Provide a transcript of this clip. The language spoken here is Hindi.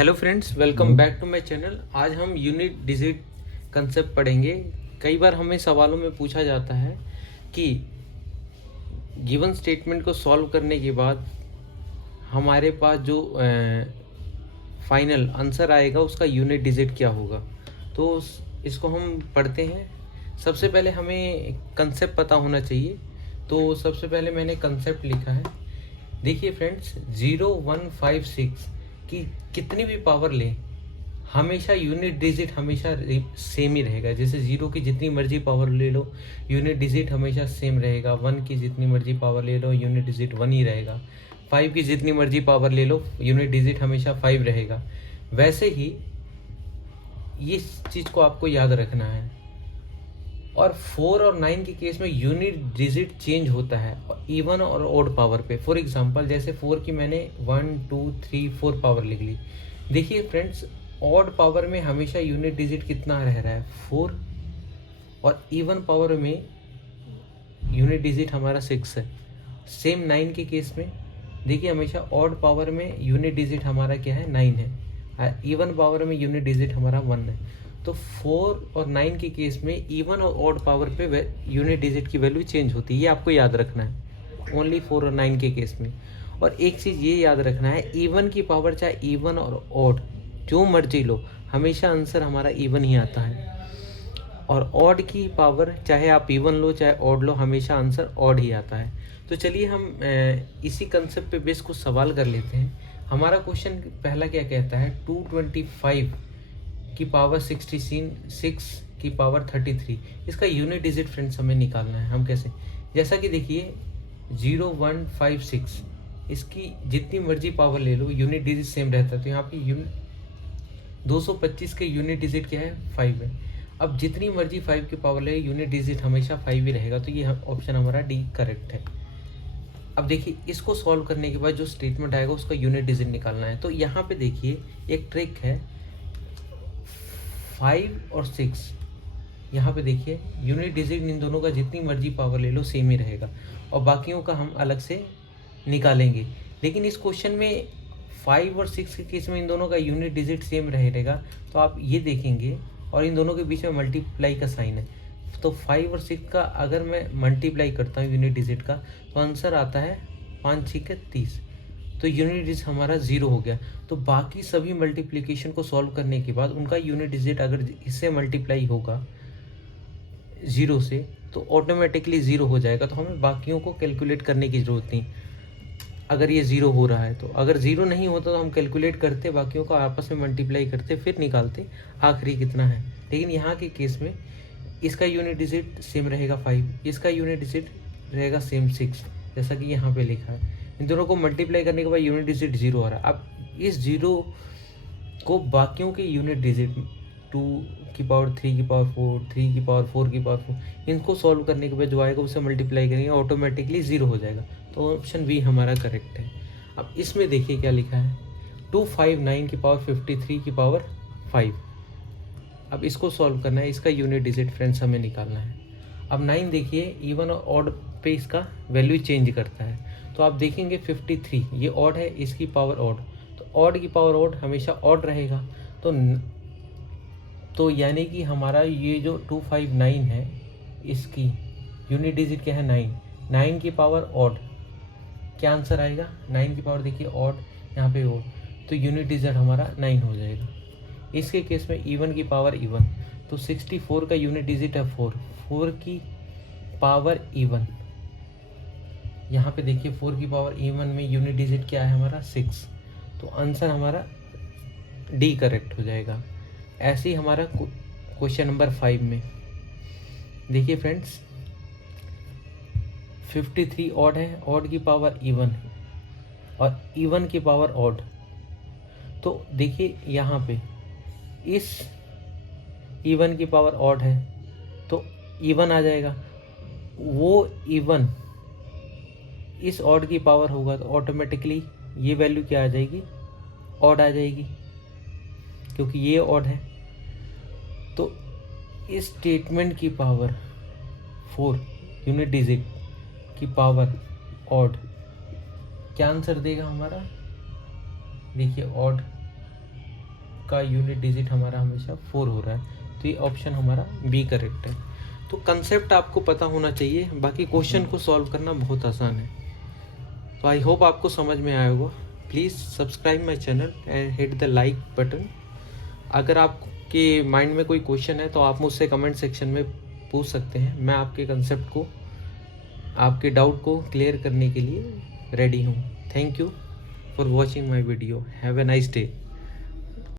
Hello friends, welcome back to my channel. आज हम यूनिट डिजिट कंसेप्ट पढ़ेंगे। कई बार हमें सवालों में पूछा जाता है कि गिवन स्टेटमेंट को सॉल्व करने के बाद हमारे पास जो फाइनल आंसर आएगा उसका यूनिट डिजिट क्या होगा। तो इसको हम पढ़ते हैं। सबसे पहले हमें कंसेप्ट पता होना चाहिए। तो सबसे पहले मैंने कंसेप्ट लिखा है। देखिए फ्रेंड्स, 0156 की कितनी भी पावर लें, हमेशा यूनिट डिजिट हमेशा सेम ही रहेगा। जैसे 0 की जितनी मर्जी पावर ले लो, यूनिट डिजिट हमेशा सेम रहेगा। 1 की जितनी मर्जी पावर ले लो, यूनिट डिजिट 1 ही रहेगा। 5 की जितनी मर्जी पावर ले लो, यूनिट डिजिट हमेशा 5 रहेगा। वैसे ही इस चीज़ को आपको याद रखना है। और 4 और 9 के केस में यूनिट डिजिट चेंज होता है इवन और ओड पावर पे। फॉर एग्जांपल, जैसे 4 की मैंने 1 2 3 4 पावर लिख ली। देखिए फ्रेंड्स, ऑड पावर में हमेशा यूनिट डिजिट कितना रह रहा है, 4। और इवन पावर में यूनिट डिजिट हमारा 6 है। सेम 9 के केस में देखिए, हमेशा ऑड पावर में यूनिट डिजिट हमारा क्या है, 9 है। इवन पावर में यूनिट डिजिट हमारा 1 है। तो 4 और 9 के केस में इवन और ऑड पावर पे यूनिट डिजिट की वैल्यू चेंज होती है। ये आपको याद रखना है ओनली 4 और 9 के केस में। और एक चीज़ ये याद रखना है, इवन की पावर चाहे इवन और ऑड जो मर्जी लो, हमेशा आंसर हमारा इवन ही आता है। और ऑड की पावर चाहे आप इवन लो चाहे ऑड लो, हमेशा आंसर ऑड ही आता है। तो चलिए हम इसी कंसेप्ट पे बेस कुछ सवाल कर लेते हैं। हमारा क्वेश्चन पहला क्या कहता है, 225 की पावर 66 की पावर 33, इसका यूनिट डिजिट फ्रेंड्स हमें निकालना है। हम कैसे, जैसा कि देखिए 0156, इसकी जितनी मर्जी पावर ले लो, यूनिट डिजिट सेम रहता है। तो यहाँ पे 225 के यूनिट डिजिट क्या है, 5 है। अब जितनी मर्जी 5 की पावर ले, यूनिट डिजिट हमेशा 5 ही रहेगा। तो ये ऑप्शन हमारा डी करेक्ट है। अब देखिए, इसको सॉल्व करने के बाद जो स्टेटमेंट आएगा उसका यूनिट डिजिट निकालना है। तो यहाँ पे देखिए एक ट्रिक है, 5 और 6, यहाँ पे देखिए यूनिट डिजिट इन दोनों का जितनी मर्जी पावर ले लो सेम ही रहेगा, और बाकियों का हम अलग से निकालेंगे। लेकिन इस क्वेश्चन में 5 और 6 के केस में इन दोनों का यूनिट डिजिट सेम रहेगा। तो आप ये देखेंगे, और इन दोनों के बीच में मल्टीप्लाई का साइन है। तो 5 और 6 का अगर मैं मल्टीप्लाई करता हूँ यूनिट डिजिट का, तो आंसर आता है 5 6 के 30। तो यूनिट डिजिट हमारा 0 हो गया। तो बाकी सभी मल्टीप्लिकेशन को सॉल्व करने के बाद उनका यूनिट डिजिट अगर इससे मल्टीप्लाई होगा 0 से, तो ऑटोमेटिकली 0 हो जाएगा। तो हमें बाकियों को कैलकुलेट करने की ज़रूरत नहीं, अगर ये 0 हो रहा है तो। अगर 0 नहीं होता तो हम कैलकुलेट करते, बाकियों को आपस में मल्टीप्लाई करते, फिर निकालते आखिरी कितना है। लेकिन यहाँ के केस में इसका यूनिट डिजिट सेम रहेगा 5, इसका यूनिट डिजिट रहेगा सेम 6, जैसा कि यहाँ पे लिखा है। इन दोनों को मल्टीप्लाई करने के बाद यूनिट डिजिट 0 आ रहा है। अब इस 0 को बाकियों के यूनिट डिजिट 2 की पावर 3 की पावर 4, 3 की पावर 4 की पावर 4, इनको सॉल्व करने के बाद जो आएगा उसे मल्टीप्लाई करेंगे, ऑटोमेटिकली 0 हो जाएगा। तो ऑप्शन बी हमारा करेक्ट है। अब इसमें देखिए क्या लिखा है, 259 की पावर 53 की पावर 5। अब इसको सॉल्व करना है, इसका यूनिट डिजिट फ्रेंड्स हमें निकालना है। अब 9 देखिए इवन और ऑड पे इसका वैल्यू चेंज करता है। तो आप देखेंगे 53 ये ऑड है, इसकी पावर ऑड, तो ऑड की पावर ऑड हमेशा ऑड रहेगा। तो यानी कि हमारा ये जो 259 है, इसकी यूनिट डिजिट क्या है, 9। 9 की पावर ऑड, क्या आंसर आएगा, 9 की पावर देखिए ऑड, यहाँ पे ऑड, तो यूनिट डिजिट हमारा 9 हो जाएगा। इसके केस में इवन की पावर इवन, तो 64 का यूनिट डिजिट है 4, 4 की पावर इवन, यहाँ पे देखिए 4 की पावर इवन में यूनिट डिजिट क्या है हमारा, 6। तो आंसर हमारा डी करेक्ट हो जाएगा। ऐसे ही हमारा क्वेश्चन नंबर 5 में देखिए फ्रेंड्स, 53 ऑड है, ऑड की पावर इवन और इवन की पावर ऑड। तो देखिए यहाँ पे इस इवन की पावर ऑड है तो इवन आ जाएगा, वो इवन इस ऑड की पावर होगा तो ऑटोमेटिकली ये वैल्यू क्या आ जाएगी, ऑड आ जाएगी, क्योंकि ये ऑड है। तो इस स्टेटमेंट की पावर 4 यूनिट डिजिट की पावर ऑड, क्या आंसर देगा हमारा, देखिए ऑड का यूनिट डिजिट हमारा हमेशा 4 हो रहा है, तो ये ऑप्शन हमारा बी करेक्ट है। तो कंसेप्ट आपको पता होना चाहिए, बाकी क्वेश्चन को सॉल्व करना बहुत आसान है। तो आई होप आपको समझ में आया होगा। Please subscribe my channel and hit the like button. अगर आपके माइंड में कोई क्वेश्चन है तो आप मुझसे कमेंट सेक्शन में पूछ सकते हैं। मैं आपके कंसेप्ट को, आपके डाउट को क्लियर करने के लिए रेडी हूँ। Thank you for watching my video. Have a nice day.